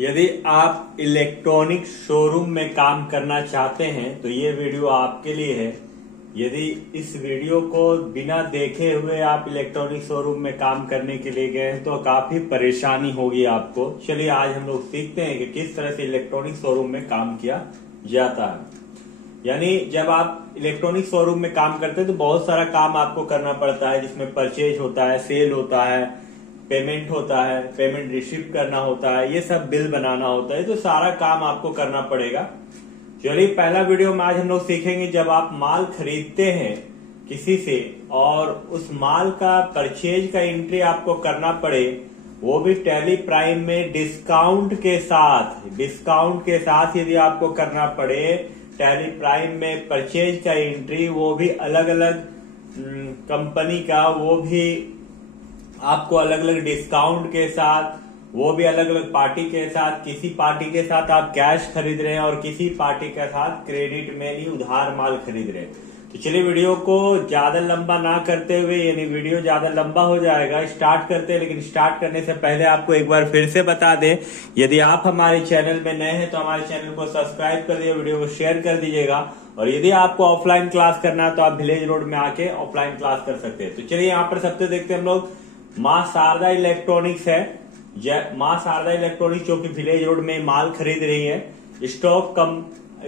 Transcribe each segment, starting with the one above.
यदि आप electronic showroom में काम करना चाहते हैं तो ये वीडियो आपके लिए है। यदि इस वीडियो को बिना देखे हुए आप इलेक्ट्रॉनिक शोरूम में काम करने के लिए गए हैं तो काफी परेशानी होगी आपको। चलिए आज हम लोग सीखते हैं कि किस तरह से इलेक्ट्रॉनिक शोरूम में काम किया जाता है। यानी जब आप इलेक्ट्रॉनिक शोरूम में काम करते हैं तो बहुत सारा काम आपको करना पड़ता है, जिसमें परचेज होता है, सेल होता है, पेमेंट होता है, पेमेंट रिसीव करना होता है, ये सब बिल बनाना होता है, तो सारा काम आपको करना पड़ेगा। चलिए पहला वीडियो में आज हम लोग सीखेंगे जब आप माल खरीदते हैं किसी से और उस माल का परचेज का एंट्री आपको करना पड़े, वो भी टैली प्राइम में डिस्काउंट के साथ यदि आपको करना पड़े टैली प्राइम में परचेज का एंट्री, वो भी अलग अलग कंपनी का, वो भी आपको अलग अलग डिस्काउंट के साथ, वो भी अलग अलग पार्टी के साथ। किसी पार्टी के साथ आप कैश खरीद रहे हैं और किसी पार्टी के साथ क्रेडिट में नहीं उधार माल खरीद रहे हैं। तो चलिए वीडियो को ज्यादा लंबा ना करते हुए, यानी वीडियो ज्यादा लंबा हो जाएगा, स्टार्ट करते हैं। लेकिन स्टार्ट करने से पहले आपको एक बार फिर से बता दें, यदि आप हमारे चैनल में नए हैं तो हमारे चैनल को सब्सक्राइब कर दीजिए, वीडियो को शेयर कर दीजिएगा। और यदि आपको ऑफलाइन क्लास करना है तो आप विलेज रोड में आके ऑफलाइन क्लास कर सकते हैं। तो चलिए यहाँ पर सबसे देखते हैं हम लोग माँ शारदा इलेक्ट्रॉनिक्स है। माँ शारदा इलेक्ट्रॉनिक्स जो कि विलेज रोड में माल खरीद रही है। स्टॉक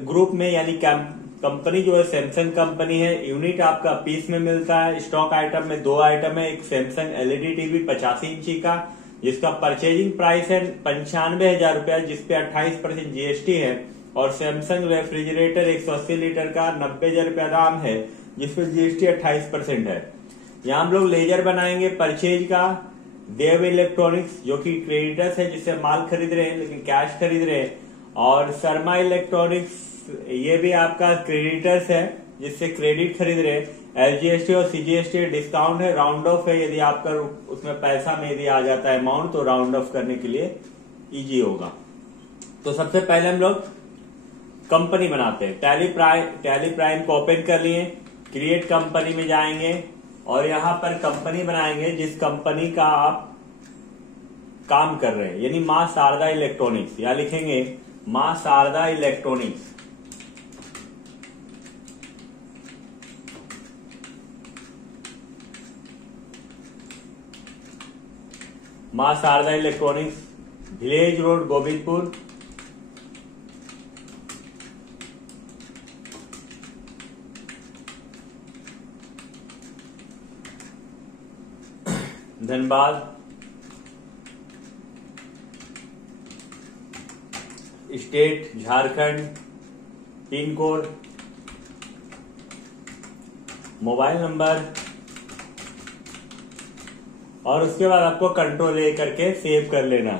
ग्रुप में यानी कंपनी जो है सैमसंग कंपनी है। यूनिट आपका पीस में मिलता है। स्टॉक आइटम में 2 आइटम है, एक सैमसंग एलईडी टीवी 85 इंची का, जिसका परचेजिंग प्राइस है 95,000 रुपया, जिसपे 28% जीएसटी है। और सैमसंग रेफ्रिजरेटर 180 लीटर का 90,000 रुपया दाम है, जिसपे जीएसटी 28% है। यहाँ हम लोग लेजर बनाएंगे परचेज का। देव इलेक्ट्रॉनिक्स जो कि क्रेडिटर्स है, जिससे माल खरीद रहे हैं लेकिन कैश खरीद रहे हैं। और शर्मा इलेक्ट्रॉनिक्स ये भी आपका क्रेडिटर्स है, जिससे क्रेडिट खरीद रहे हैं। एलजीएसटी और सीजीएसटी डिस्काउंट है, राउंड ऑफ है। यदि आपका उसमें पैसा में यदि आ जाता है अमाउंट तो राउंड ऑफ करने के लिए इजी होगा। तो सबसे पहले हम लोग कंपनी बनाते हैं। टैली प्राइम को ओपन कर लिए, क्रिएट कंपनी में जाएंगे और यहाँ पर कंपनी बनाएंगे जिस कंपनी का आप काम कर रहे हैं, यानी माँ शारदा इलेक्ट्रॉनिक्स। यहाँ लिखेंगे माँ Sharda electronics. Maa Sharda electronics, village road, Govindpur. Dhanbad. State Jharkhand. Pin code, mobile number, और उसके बाद आपको कंट्रोल ए करके सेव कर लेना।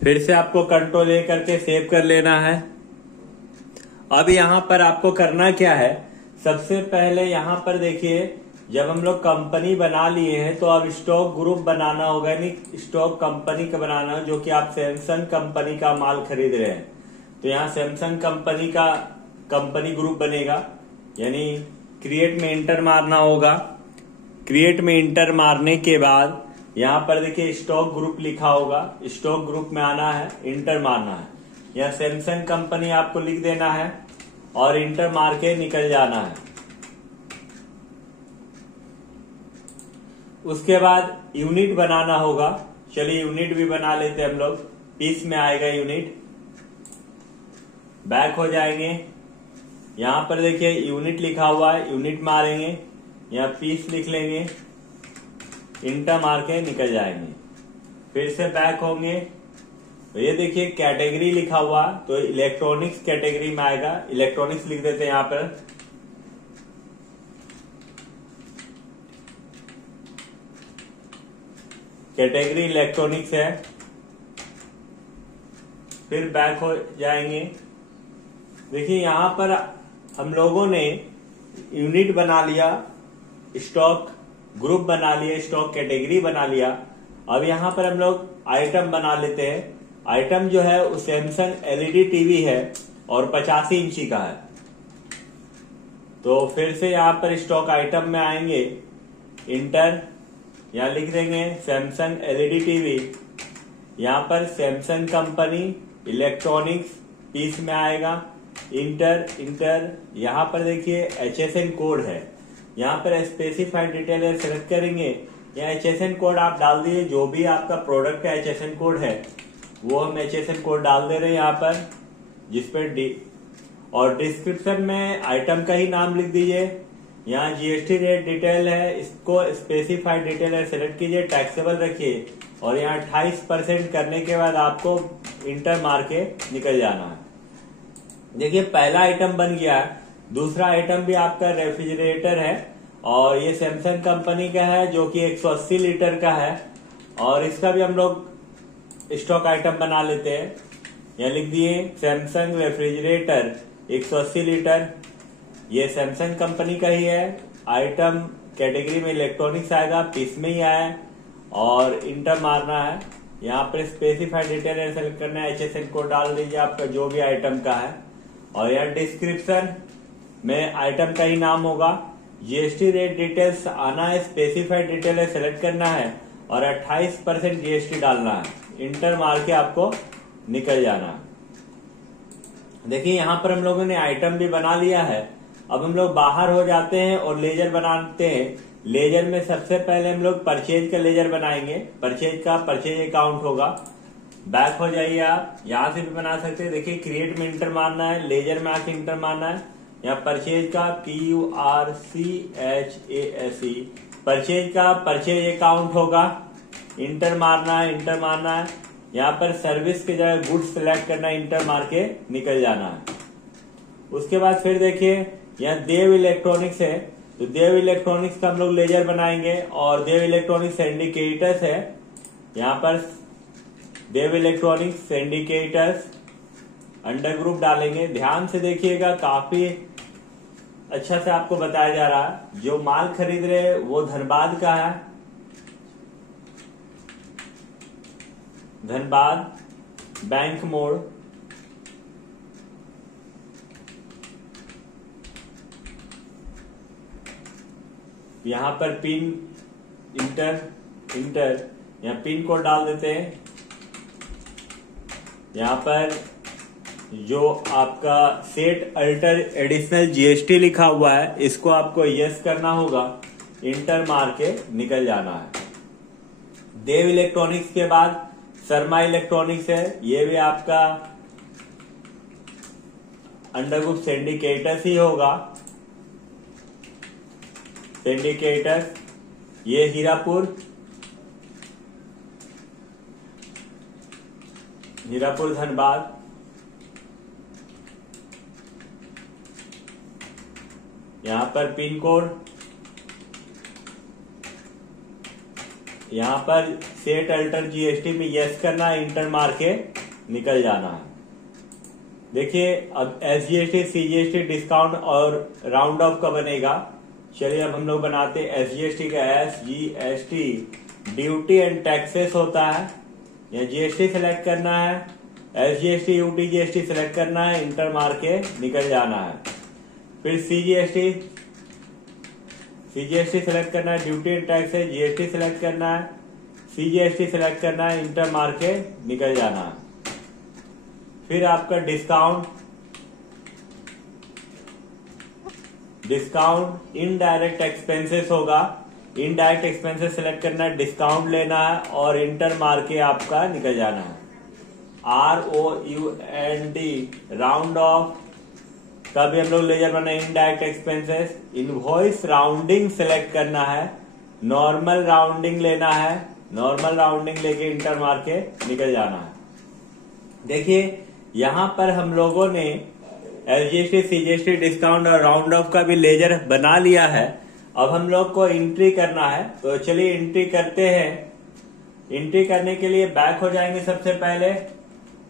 फिर से आपको कंट्रोल ए करके सेव कर लेना है। अब यहां पर आपको करना क्या है, सबसे पहले यहां पर देखिए, जब हम लोग कंपनी बना लिए हैं तो अब स्टॉक ग्रुप बनाना होगा, यानी स्टॉक कंपनी का बनाना, जो कि आप सैमसंग कंपनी का माल खरीद रहे हैं। तो यहाँ सैमसंग कंपनी का कंपनी ग्रुप बनेगा, यानी क्रिएट में इंटर मारना होगा। क्रिएट में इंटर मारने के बाद यहाँ पर देखिए स्टॉक ग्रुप लिखा होगा, स्टॉक ग्रुप में आना है, इंटर मारना है। यहाँ सैमसंग कंपनी आपको लिख देना है और इंटर मार के निकल जाना है। उसके बाद यूनिट बनाना होगा। चलिए यूनिट भी बना लेते हैं हम लोग। पीस में आएगा यूनिट। बैक हो जाएंगे, यहां पर देखिए यूनिट लिखा हुआ है, यूनिट मारेंगे, यहाँ पीस लिख लेंगे, इंटर मार के निकल जाएंगे। फिर से बैक होंगे तो ये देखिए कैटेगरी लिखा हुआ, तो इलेक्ट्रॉनिक्स कैटेगरी में आएगा, इलेक्ट्रॉनिक्स लिख देते हैं यहाँ पर। कैटेगरी इलेक्ट्रॉनिक्स है। फिर बैक हो जाएंगे। देखिए यहाँ पर हम लोगों ने यूनिट बना लिया, स्टॉक ग्रुप बना लिया, स्टॉक कैटेगरी बना लिया। अब यहाँ पर हम लोग आइटम बना लेते हैं। आइटम जो है वो सैमसंग एलईडी टीवी है और 85 इंची का है। तो फिर से यहाँ पर स्टॉक आइटम में आएंगे, इंटर, यहाँ लिख देंगे सैमसंग एलईडी टीवी। यहाँ पर सैमसंग कंपनी इलेक्ट्रॉनिक्स पीस में आएगा। इंटर यहाँ पर देखिए HSN कोड है। यहाँ पर स्पेसिफाइड डिटेल सेलेक्ट करेंगे। यहाँ HSN कोड आप डाल दिए, जो भी आपका प्रोडक्ट का HSN कोड है वो हम HSN कोड डाल दे रहे हैं यहाँ पर, जिस पर और डिस्क्रिप्शन में आइटम का ही नाम लिख दीजिए। यहाँ GST रेट डिटेल है, इसको स्पेसिफाइड डिटेल है सेलेक्ट कीजिए, टैक्सेबल रखिए और यहाँ 28% करने के बाद आपको इंटर मार के निकल जाना है। देखिए पहला आइटम बन गया है। दूसरा आइटम भी आपका रेफ्रिजरेटर है और ये सैमसंग कंपनी का है जो कि 180 लीटर का है और इसका भी हम लोग स्टॉक आइटम बना लेते हैं। यहाँ लिख दिए सैमसंग रेफ्रिजरेटर 180 लीटर, ये सैमसंग कंपनी का ही है। आइटम कैटेगरी में इलेक्ट्रॉनिक्स आएगा, पीस में ही आया और इंटर मारना है। यहाँ पर स्पेसिफाइड डिटेल सेलेक्ट करना है, HSN कोड डाल दीजिए आपका जो भी आइटम का है और यहाँ डिस्क्रिप्शन में आइटम का ही नाम होगा। GST रेट डिटेल्स आना है, स्पेसिफाइड डिटेल सेलेक्ट करना है और 28% GST डालना है। इंटर मार के आपको निकल जाना है। देखिए यहाँ पर हम लोगों ने आइटम भी बना लिया है। अब हम लोग बाहर हो जाते हैं और लेजर बनाते हैं। लेजर में सबसे पहले हम लोग परचेज का लेजर बनाएंगे। परचेज अकाउंट होगा। बैक हो जाइए, आप यहाँ से भी बना सकते हैं। देखिए क्रिएट में इंटर मारना है, लेजर में आके इंटर मारना है। यहाँ परचेज का PURCHASE परचेज का परचेज अकाउंट होगा, इंटर मारना है। यहाँ पर सर्विस की जगह गुड्स सिलेक्ट करना है, इंटर मार के निकल जाना है। उसके बाद फिर देखिए यहाँ देव इलेक्ट्रॉनिक्स है, तो देव इलेक्ट्रॉनिक्स का हम लोग लेजर बनाएंगे और देव इलेक्ट्रॉनिक्स सिंडिकेटर्स है। यहाँ पर देव इलेक्ट्रॉनिक्स सिंडिकेटर्स अंडर ग्रुप डालेंगे। ध्यान से देखिएगा, काफी अच्छा से आपको बताया जा रहा है। जो माल खरीद रहे हैं वो धनबाद का है, धनबाद बैंक मोड़। यहाँ पर पिन इंटर यहाँ पिन कोड डाल देते हैं। यहाँ पर जो आपका सेट अल्टर एडिशनल GST लिखा हुआ है, इसको आपको यस करना होगा, इंटर मार के निकल जाना है। देव इलेक्ट्रॉनिक्स के बाद शर्मा इलेक्ट्रॉनिक्स है, ये भी आपका अंडर ग्रुप सिंडिकेटर्स ही होगा। सिंडिकेटर्स ये हीरापुर धनबाद। यहाँ पर पिन कोड, यहाँ पर सेट अल्टर GST में यस करना है, इंटर मार के निकल जाना है। देखिए अब SGST CGST डिस्काउंट और राउंड ऑफ का बनेगा। चलिए अब हम लोग बनाते हैं SGST का। SGST ड्यूटी एंड टैक्सेस होता है। यहाँ GST सेलेक्ट करना है, SGST UT GST सेलेक्ट करना है, इंटर मार के निकल जाना है। फिर CGST सेलेक्ट करना है, ड्यूटी एंड टैक्स है, GST सेलेक्ट करना है, CGST सेलेक्ट करना है, इंटर मार के निकल जाना है। फिर आपका डिस्काउंट इनडायरेक्ट एक्सपेंसेस होगा। इनडायरेक्ट एक्सपेंसेस सेलेक्ट करना है, डिस्काउंट लेना है और इंटर मार के आपका निकल जाना है। ROUND राउंड ऑफ का भी हम लोग लेजर बनाए। Indirect expenses invoice rounding select करना है, नॉर्मल राउंडिंग लेना है, नॉर्मल राउंडिंग लेके इंटर मार के निकल जाना है। देखिए यहाँ पर हम लोगों ने SGST CGST डिस्काउंट और राउंड ऑफ का भी लेजर बना लिया है। अब हम लोग को एंट्री करना है, तो चलिए एंट्री करते हैं। एंट्री करने के लिए बैक हो जाएंगे सबसे पहले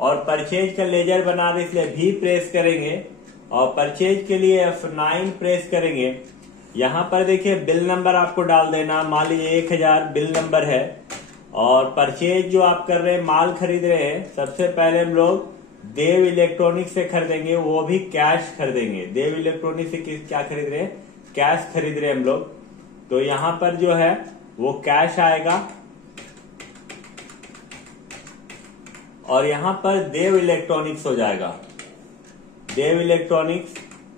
और परचेज का लेजर बना रहे इसलिए भी प्रेस करेंगे और परचेज के लिए F9 प्रेस करेंगे। यहाँ पर देखिए बिल नंबर आपको डाल देना, मान लीजिए 1000 बिल नंबर है और परचेज जो आप कर रहे हैं, माल खरीद रहे हैं, सबसे पहले हम लोग देव इलेक्ट्रॉनिक्स से खरीदेंगे, वो भी कैश खरीदेंगे। देव इलेक्ट्रॉनिक्स से क्या खरीद रहे हैं? कैश खरीद रहे हैं हम लोग। तो यहाँ पर जो है वो कैश आएगा। और यहां पर देव इलेक्ट्रॉनिक्स हो जाएगा, देव इलेक्ट्रॉनिक्स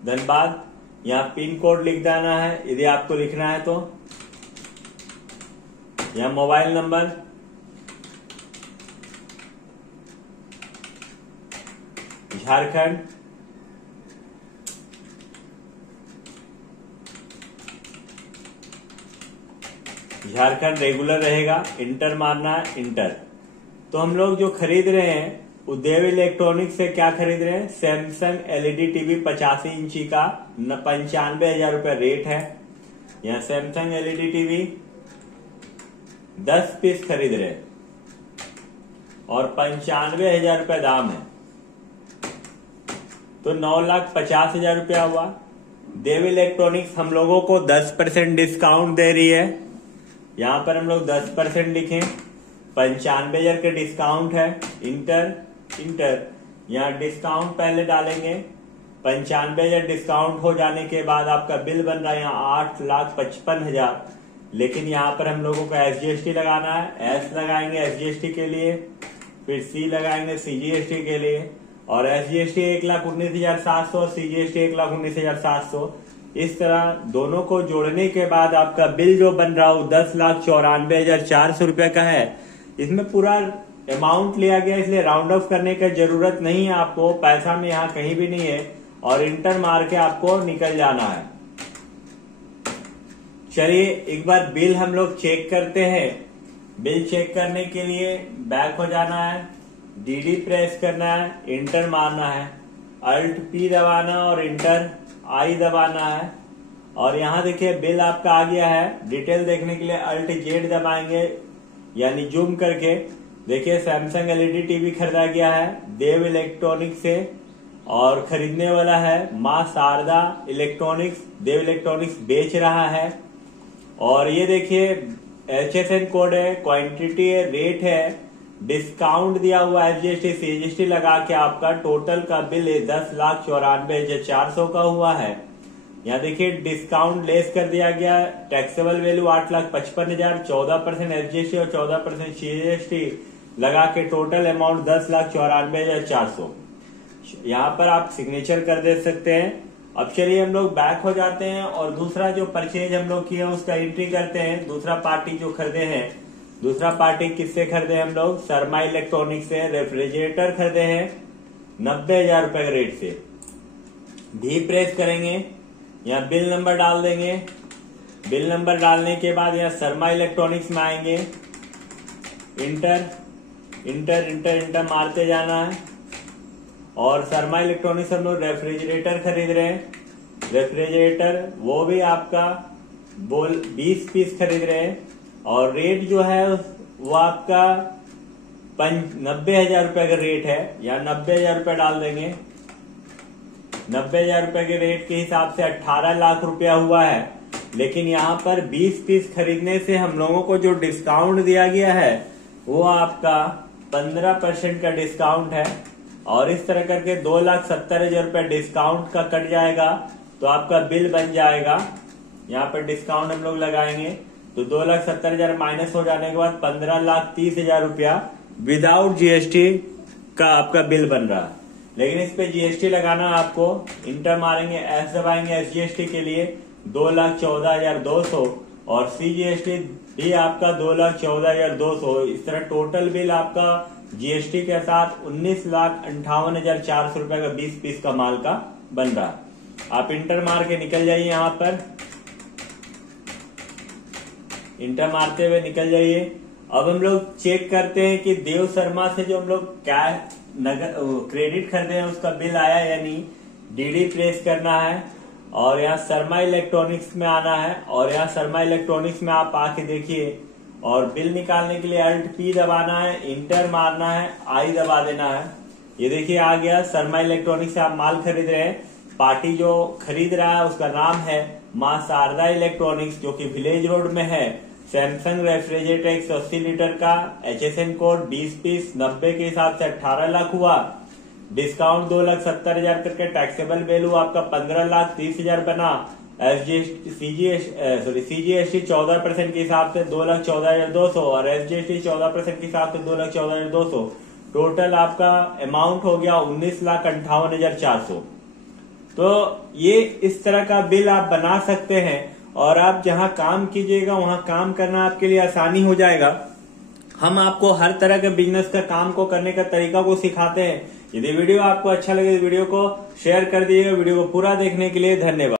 धनबाद। यहाँ पिन कोड लिख देना है यदि आपको लिखना है तो। यहाँ mobile number, Jharkhand, Jharkhand regular रहेगा, इंटर मारना है, इंटर। तो हम लोग जो खरीद रहे हैं उदेव इलेक्ट्रॉनिक्स से क्या खरीद रहे हैं, सैमसंग एलईडी टीवी 85 इंची का 95,000 रुपया रेट है। यहाँ सैमसंग एलईडी टीवी 10 पीस खरीद रहे हैं और 95,000 रुपया दाम है, तो 9,50,000 रुपया हुआ। देव इलेक्ट्रॉनिक्स हम लोगों को 10% डिस्काउंट दे रही है। यहाँ पर हम लोग 10% लिखें, 95,000 का डिस्काउंट है, इंटर इंटर। यहाँ डिस्काउंट पहले डालेंगे, 95,000 डिस्काउंट हो जाने के बाद आपका बिल बन रहा है यहाँ 8,55,000। लेकिन यहाँ पर हम लोगों को SGST लगाना है, एस लगाएंगे SGST के लिए, फिर सी लगाएंगे CGST के लिए, और SGST 1,19,700, CGST 1,19,700। इस तरह दोनों को जोड़ने के बाद आपका बिल जो बन रहा है 10,94,400 रुपये का है। इसमें पूरा अमाउंट लिया गया, इसलिए राउंड ऑफ करने की जरूरत नहीं है आपको, पैसा में यहाँ कहीं भी नहीं है, और इंटर मार के आपको निकल जाना है। चलिए एक बार बिल हम लोग चेक करते हैं। बिल चेक करने के लिए बैक हो जाना है, DD प्रेस करना है, इंटर मारना है, Alt P दबाना और इंटर I दबाना है। और यहाँ देखिए बिल आपका आ गया है। डिटेल देखने के लिए Alt Z दबाएंगे, यानी जूम करके देखिए सैमसंग एलईडी टीवी खरीदा गया है देव इलेक्ट्रॉनिक्स से, और खरीदने वाला है मां शारदा इलेक्ट्रॉनिक्स। देव इलेक्ट्रॉनिक्स बेच रहा है। और ये देखिए HSN कोड है, क्वांटिटी है, रेट है, डिस्काउंट दिया हुआ है, SGST CGST लगा के आपका टोटल का बिल 10,94,400 का हुआ है। यहाँ देखिए डिस्काउंट लेस कर दिया गया, टैक्सेबल वैल्यू 8,55,000, 14% SGST और 14% CGST लगा के टोटल अमाउंट 10,94,400। यहाँ पर आप सिग्नेचर कर दे सकते हैं। अब चलिए हम लोग बैक हो जाते हैं और दूसरा जो परचेज हम लोग किए उसका एंट्री करते हैं। दूसरा पार्टी जो खरीदे हैं, दूसरा पार्टी किससे खरीदे हम लोग, शर्मा इलेक्ट्रॉनिक्स से रेफ्रिजरेटर खरीदे हैं 90,000 रुपए के रेट से। डी प्रेस करेंगे, यहाँ बिल नंबर डाल देंगे। बिल नंबर डालने के बाद यहाँ शर्मा इलेक्ट्रॉनिक्स में आएंगे, इंटर इंटर इंटर इंटर मारते जाना है। और शर्मा इलेक्ट्रॉनिक्स हम लोग रेफ्रिजरेटर खरीद रहे हैं, रेफ्रिजरेटर वो भी आपका 20 पीस खरीद रहे हैं, और रेट जो है वो आपका 90,000 रुपए का रेट है। यहाँ 90,000 रुपए डाल देंगे। 90,000 रुपए के रेट के हिसाब से 18 लाख रुपया हुआ है। लेकिन यहाँ पर 20 पीस खरीदने से हम लोगों को जो डिस्काउंट दिया गया है वो आपका 15% का डिस्काउंट है, और इस तरह करके 2,70,000 रुपए डिस्काउंट का कट जाएगा, तो आपका बिल बन जाएगा। यहाँ पर डिस्काउंट हम लोग लगाएंगे तो 2,70,000 माइनस हो जाने के बाद 15,30,000 रुपया विदाउट GST का आपका बिल बन रहा है। लेकिन इस पे GST लगाना आपको, इंटर मारेंगे, एस दबाएंगे SGST के लिए 2,14,200, और CGST भी आपका 2,14,200। इस तरह टोटल बिल आपका GST के साथ 19,58,400 रुपए का 20 पीस का माल का बन रहा है। आप इंटर मार के निकल जाइए, यहाँ पर इंटर मारते हुए निकल जाइए। अब हम लोग चेक करते हैं कि देव शर्मा से जो हम लोग कैश क्रेडिट खरीदे हैं उसका बिल आया या नहीं। DD प्रेस करना है और यहाँ शर्मा इलेक्ट्रॉनिक्स में आना है, और यहाँ शर्मा इलेक्ट्रॉनिक्स में आप आके देखिए, और बिल निकालने के लिए Alt P दबाना है, इंटर मारना है, I दबा देना है। ये देखिए आ गया, शर्मा इलेक्ट्रॉनिक्स से आप माल खरीद रहे हैं। पार्टी जो खरीद रहा है उसका नाम है मां शारदा इलेक्ट्रॉनिक्स, जो कि विलेज रोड में है। सैमसंग रेफ्रिजरेटर 180 लीटर का, HSN कोड 20 पीस 90 के हिसाब से 18 लाख हुआ। डिस्काउंट 2,70,000 करके टैक्सेबल वैल्यू आपका 15,30,000 बना, CGST 14% के हिसाब से 2,14,200 और SGST 14% के हिसाब से 2,14,200। टोटल आपका अमाउंट हो गया 19,58,400। तो ये इस तरह का बिल आप बना सकते हैं और आप जहां काम कीजिएगा वहां काम करना आपके लिए आसानी हो जाएगा। हम आपको हर तरह के बिजनेस का काम को करने का तरीका को सिखाते हैं। यदि वीडियो आपको अच्छा लगे तो वीडियो को शेयर कर दीजिएगा। वीडियो को पूरा देखने के लिए धन्यवाद।